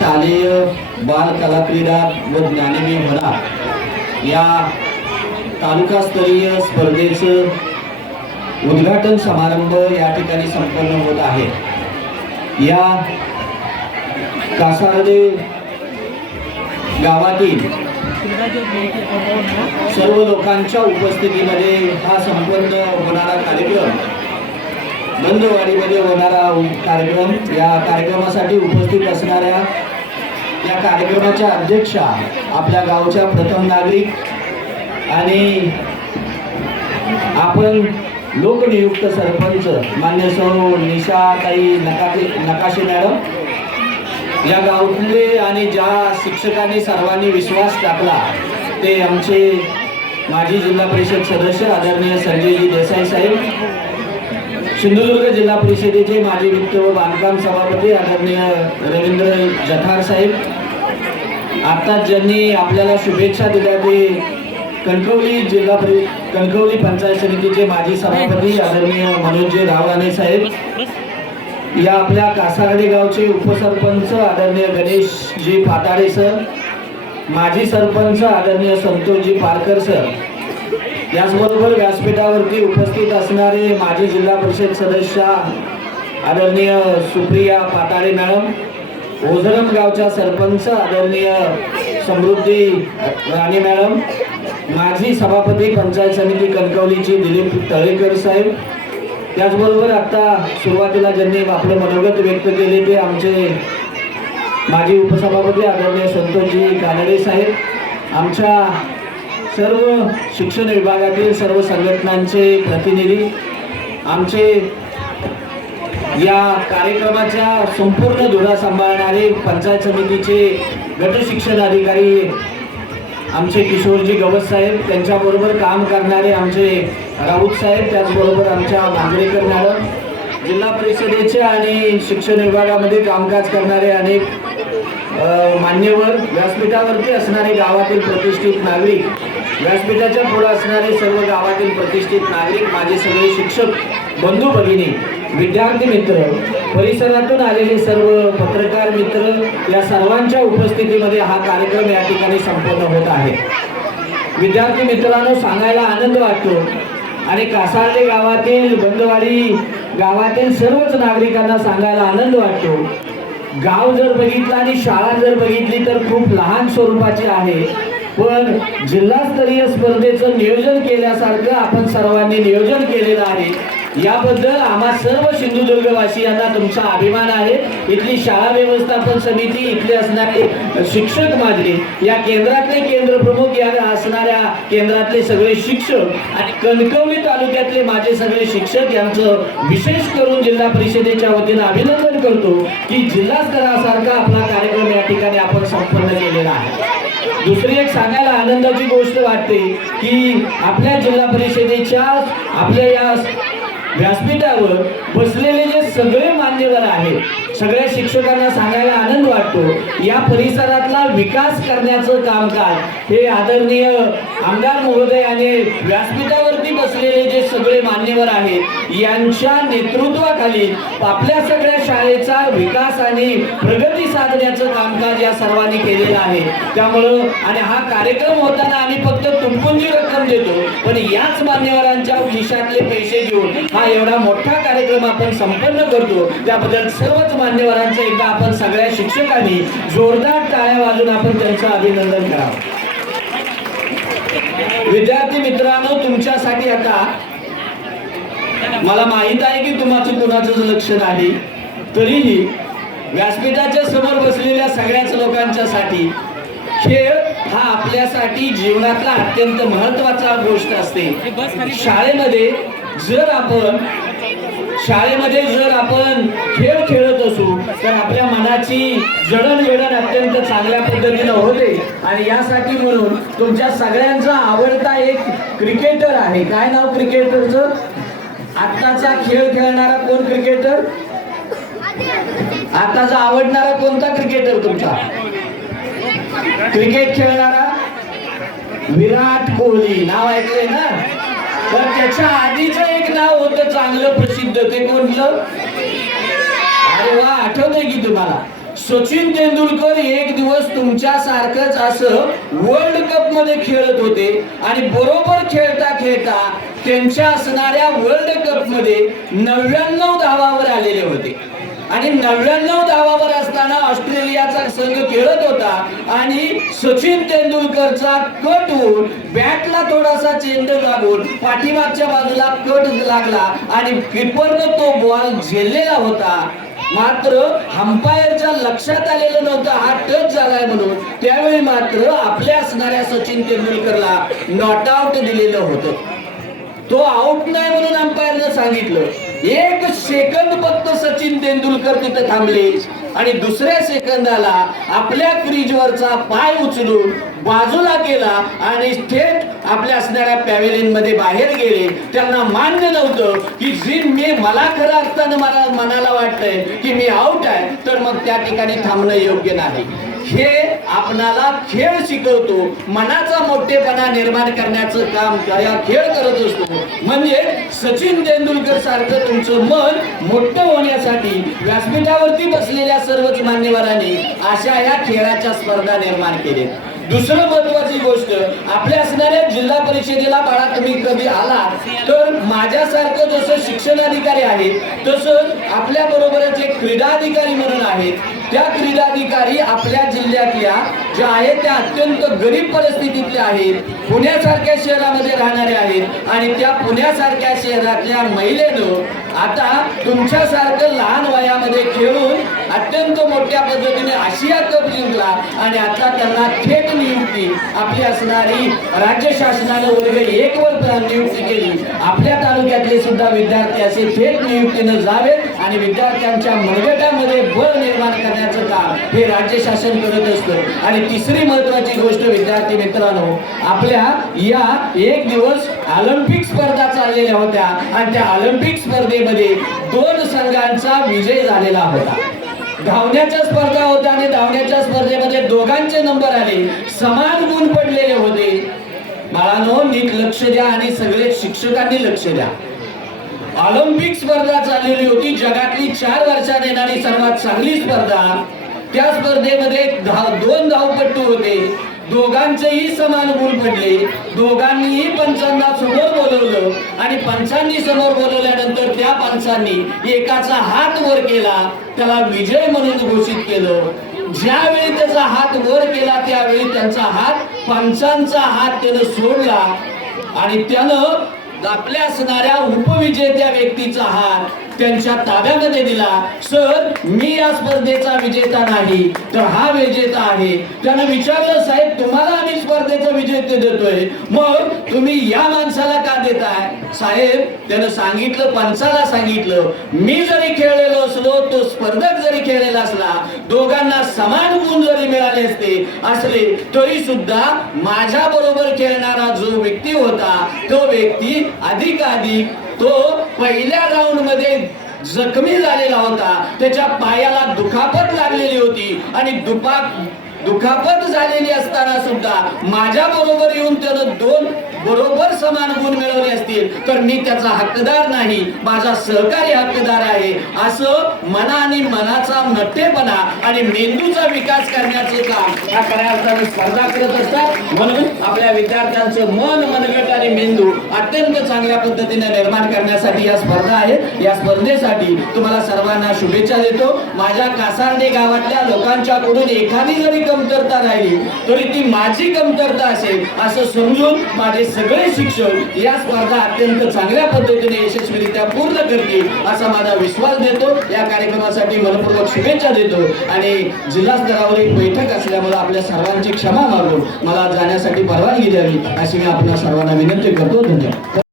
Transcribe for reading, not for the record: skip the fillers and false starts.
शालेय बाल कला क्रीडा व ज्ञानवी म्हणा या तालुकास्तरीय स्पर्धेचं उद्घाटन समारंभ या ठिकाणी संपन्न होत आहे। या कासार्डे गावातील सर्व लोकांच्या उपस्थितीमध्ये हा संपन्न होणारा कार्यक्रम, बंदवाडीमध्ये होणारा कार्यक्रम, या कार्यक्रमासाठी उपस्थित असणाऱ्या या कार्यक्रमाच्या अध्यक्षा, आपल्या गावच्या प्रथम नागरिक आणि आपण लोकनियुक्त सरपंच मान्य सौ निशाताई नकाशे मॅडम, या गावातले आणि ज्या शिक्षकांनी सर्वांनी विश्वास टाकला ते आमचे माजी जिल्हा परिषद सदस्य आदरणीय संजयजी देसाई साहेब, सिंधुदुर्ग जिल्हा परिषदेचे माजी वित्त व बांधकाम सभापती आदरणीय रवींद्र जठार साहेब, आता ज्यांनी आपल्याला शुभेच्छा दिल्या ते कणकवली पंचायत समितीचे माजी सभापती आदरणीय मनोजी रावराणे साहेब, या आपल्या कासार्डे गावचे उपसरपंच आदरणीय गणेशजी पाताडे सर, माजी सरपंच आदरणीय संतोषजी पारकर सर, याचबरोबर व्यासपीठावरती उपस्थित असणारे माजी जिल्हा परिषद सदस्य आदरणीय सुप्रिया पाताडे मॅडम, ओझरम गावच्या सरपंच आदरणीय समृद्धी राणे मॅडम, माजी सभापती पंचायत समिती कणकवलीची दिलीप तळेकर साहेब, त्याचबरोबर आता सुरुवातीला ज्यांनी आपले मनोगत व्यक्त केले ते आमचे माजी उपसभापती आदरणीय संतोषजी कानडे साहेब, आमच्या सर्व शिक्षण विभागातील सर्व संघटनांचे प्रतिनिधी, आमचे या कार्यक्रमाच्या संपूर्ण धुरा सांभाळणारे पंचायत समितीचे गट शिक्षण अधिकारी आमचे किशोरजी गवस साहेब, त्यांच्याबरोबर काम करणारे आमचे राऊत साहेब, त्याचबरोबर आमच्या मांजरेकर मॅडम, जिल्हा परिषदेचे आणि शिक्षण विभागामध्ये कामकाज करणारे अनेक मान्यवर, व्यासपीठावरती असणारे गावातील प्रतिष्ठित नागरिक, व्यासपीठाच्या पुढे असणारे सर्व गावातील प्रतिष्ठित नागरिक, माझे सगळे शिक्षक बंधू भगिनी, विद्यार्थी मित्र, परिसरातून आलेले सर्व पत्रकार मित्र, या सर्वांच्या उपस्थितीमध्ये हा कार्यक्रम या ठिकाणी संपन्न होत आहे। विद्यार्थी मित्रांनो, सांगायला आनंद वाटतो आणि कासार्डे गावातील, बंदवाडी गावातील सर्वच नागरिकांना सांगायला आनंद वाटतो, गाव जर बघितला आणि शाळा जर बघितली तर खूप लहान स्वरूपाची आहे, पण जिल्हास्तरीय स्पर्धेचं नियोजन केल्यासारखं आपण सर्वांनी नियोजन केलेलं आहे। याबद्दल आम्हा सर्व सिंधुदुर्गवासियांना तुमचा अभिमान आहे। इथली शाळा व्यवस्थापन समिती, इथले असणारे शिक्षक माझे, या केंद्रातले केंद्र प्रमुख, या असणाऱ्या केंद्रातले सगळे शिक्षक आणि कणकवली तालुक्यातले माझे सगळे शिक्षक यांचं विशेष करून जिल्हा परिषदेच्या वतीने अभिनंदन करतो की जिल्हा स्तरासारखा आपला कार्यक्रम या ठिकाणी आपण संपन्न केलेला आहे। दुसरी एक सांगायला आनंदाची गोष्ट वाटते की आपल्या जिल्हा परिषदेच्या आपल्या या व्यासपीठावर बसलेले जे सगळे मान्यवर आहेत, सगळ्या शिक्षकांना सांगायला आनंद वाटतो, या परिसरातला विकास करण्याचं कामकाज हे आदरणीय आमदार महोदय आणि व्यासपीठावरती बसलेले जे सगळे मान्यवर आहेत यांच्या नेतृत्वाखाली आपल्या सगळ्या शाळेचा विकास आणि प्रगती साधण्याचं कामकाज या सर्वांनी केलेलं आहे। त्यामुळं आणि हा कार्यक्रम होताना आम्ही फक्त तुटपुंजी रक्कम देतो, पण याच मान्यवरांच्या खिशातले पैसे घेऊन हा एवढा मोठा कार्यक्रम आपण संपन्न करतो। त्याबद्दल सर्वच मान्यवरांचं एकदा आपण सगळ्या शिक्षकांनी जोरदार टाळ्या वाजून आपण त्यांचं अभिनंदन करावं। विद्यार्थी मित्रांनो, तुमच्यासाठी आता मला माहित आहे की तुमचं कुणाचं लक्ष नाही, तरीही व्यासपीठाच्या समोर बसलेल्या सगळ्याच लोकांच्यासाठी खेळ हा आपल्यासाठी जीवनातला अत्यंत महत्त्वाचा गोष्ट असते। शाळेमध्ये जर आपण खेळ खेळत असू तर आपल्या मनाची जडणघडण अत्यंत चांगल्या पद्धतीने होते आणि यासाठी म्हणून तुमच्या सगळ्यांचा आवडता एक क्रिकेटर आहे। काय नाव क्रिकेटरचं? आत्ताचा खेळ खेळणारा कोण क्रिकेटर? आताचा आवडणारा कोणता क्रिकेटर तुमचा? क्रिकेट खेळणारा विराट कोहली नाव ऐकलंय ना? तर त्याच्या आधीचं एक नाव होतं चांगलं प्रसिद्ध, ते कोणतं? अरे वा, आठवतंय की तुम्हाला? सचिन तेंडुलकर एक दिवस तुमच्या सारखंच असं वर्ल्ड कप मध्ये खेळत होते आणि बरोबर खेळता खेळता त्यांच्या असणाऱ्या वर्ल्ड कप मध्ये 99 धावावर आलेले होते आणि 99 धावावर असताना ऑस्ट्रेलियाचा संघ खेळत होता आणि सचिन तेंडुलकरचा कट होऊन बॅटला थोडासा चेंडू लागून पाठीमागच्या बाजूला कट लागला आणि कीपरनं तो बॉल झेललेला होता. मात्र अंपायरच्या लक्षात आलेलं नव्हतं हा टच झालाय म्हणून. त्यावेळी मात्र आपल्या असणाऱ्या सचिन तेंडुलकरला नॉट आउट दिलेलं होतं. तो आउट नाही म्हणून अंपायरनं सांगितलं. 1 सेकंद फक्त सचिन तेंडुलकर तिथे थांबले आणि दुसऱ्या सेकंदाला आपल्या क्रीजवरचा पाय उचलून बाजूला केला आणि थेट आपल्या असणाऱ्या पॅव्हेलियन मध्ये बाहेर गेले. त्यांना मान्य नव्हतं की मला खरं असताना मला मनाला वाटतंय की मी आउट आहे तर मग त्या ठिकाणी थांबणं योग्य नाही. हे आपणाला खेळ शिकवतो, मनाचा मोठेपणा निर्माण करण्याचं काम या खेळ करत असतो. म्हणजे सचिन तेंडुलकर सारखं तुमचं मन मोठं होण्यासाठी व्यासपीठावरती बसलेल्या सर्वच मान्यवरांनी अशा या खेळाच्या स्पर्धा निर्माण केल्या. दुसरं महत्वाची गोष्ट, आपल्या असणाऱ्या जिल्हा परिषदेला बाळा तुम्ही कधी आला तर माझ्यासारखं जसं शिक्षण अधिकारी आहेत तसंच आपल्या बरोबरच एक क्रीडा अधिकारी म्हणून आहेत. त्या क्रीडा अधिकारी आपल्या जिल्ह्यातल्या ज्या आहेत त्या अत्यंत गरीब परिस्थितीतल्या आहेत, पुण्यासारख्या शहरामध्ये राहणारे आहेत आणि त्या पुण्यासारख्या शहरातल्या महिलेनं आता तुमच्यासारखं लहान वयामध्ये खेळून अत्यंत मोठ्या पद्धतीने आशिया कप जिंकला आणि आता त्यांना थेट नियुक्ती आपली असणारी राज्य शासनाने वर्ग 1 वर नियुक्ती केली. आपल्या तालुक्यातले सुद्धा विद्यार्थी असे थेट नियुक्तीने जावेत आणि विद्यार्थ्यांच्या मनगटामध्ये बळ निर्माण करण्याचं काम हे राज्य शासन करत असतं. आणि तिसरी महत्वाची गोष्ट विद्यार्थी मित्रांनो, आपल्या या एक दिवस ऑलिम्पिक स्पर्धा चाललेल्या होत्या आणि त्या ऑलिम्पिक स्पर्धेमध्ये 2 संघांचा विजय झालेला होता. धावण्याच्या स्पर्धा होत्या आणि धावण्याच्या स्पर्धेमध्ये दोघांचे नंबर आले, समान गुण पडलेले होते. बाळांनो नीट लक्ष द्या आणि सगळे शिक्षकांनी लक्ष द्या. ऑलिम्पिक स्पर्धा चाललेली होती, जगातली 4 वर्षांनी येणारी सर्वात चांगली स्पर्धा. त्या स्पर्धेमध्ये 2 धावपट्टू होते, दोघांचेही समान गुण पडले. दोघांनीही पंचांना समोर बोलवलं आणि पंचांनी समोर बोलवल्यानंतर त्या पंचांनी एकाचा हात वर केला, त्याला विजय म्हणून घोषित केलं. ज्यावेळी त्याचा हात वर केला त्यावेळी त्यांचा हात पंचांचा हात त्यानं सोडला आणि त्यानं आपल्या असणाऱ्या उपविजेत्या व्यक्तीचा हात त्यांच्या ताब्यामध्ये दिला. सर मी या स्पर्धेचा विजेता नाही तर हा विजेता आहे. त्याने विचारलं साहेब तुम्हाला आम्ही स्पर्धेचा विजेते देतोय मग तुम्ही या माणसाला का देताय? साहेब त्यानं सांगितलं, पंचाला सांगितलं मी जरी खेळलेलो असलो तो स्पर्धक जरी खेळलेला असला, दोघांना समान गुण जरी मिळाले असले तरी सुद्धा माझ्या बरोबर खेळणारा जो व्यक्ती होता तो व्यक्ती अधिकाधिक तो पहिल्या राऊंड मध्ये जखमी झालेला होता. त्याच्या पायाला दुखापत लागलेली होती आणि दुखापत झालेली असताना सुद्धा माझ्या बरोबर येऊन त्यानं 2 बरोबर समान गुण मिळवले असतील तर मी त्याचा हक्कदार नाही, माझा सहकारी हक्कदार आहे. असं मनाने मनाचा नट्टेपणा आणि मेंदूचा विकास करण्याचे काम या खऱ्या अर्थाने स्पर्धा करत असतात. म्हणून आपल्या विद्यार्थ्यांचं मन, मनगट आणि मेंदू अत्यंत चांगल्या पद्धतीने निर्माण करण्यासाठी या स्पर्धा आहेत. या स्पर्धेसाठी तुम्हाला सर्वांना शुभेच्छा देतो. माझ्या कासार्डे गावातल्या लोकांच्याकडून एखादी जरी कमतरता राहिली तरी ती माझी कमतरता असेल असं समजून माझे सगळे शिक्षक या स्पर्धा अत्यंत चांगल्या पद्धतीने यशस्वीरित्या पूर्ण करतील असा माझा विश्वास देतो. या कार्यक्रमासाठी मनपूर्वक शुभेच्छा देतो आणि जिल्हा स्तरावर एक बैठक असल्यामुळे आपल्या सर्वांची क्षमा मागून मला जाण्यासाठी परवानगी द्यावी अशी मी आपल्या सर्वांना विनंती करतो. धन्यवाद.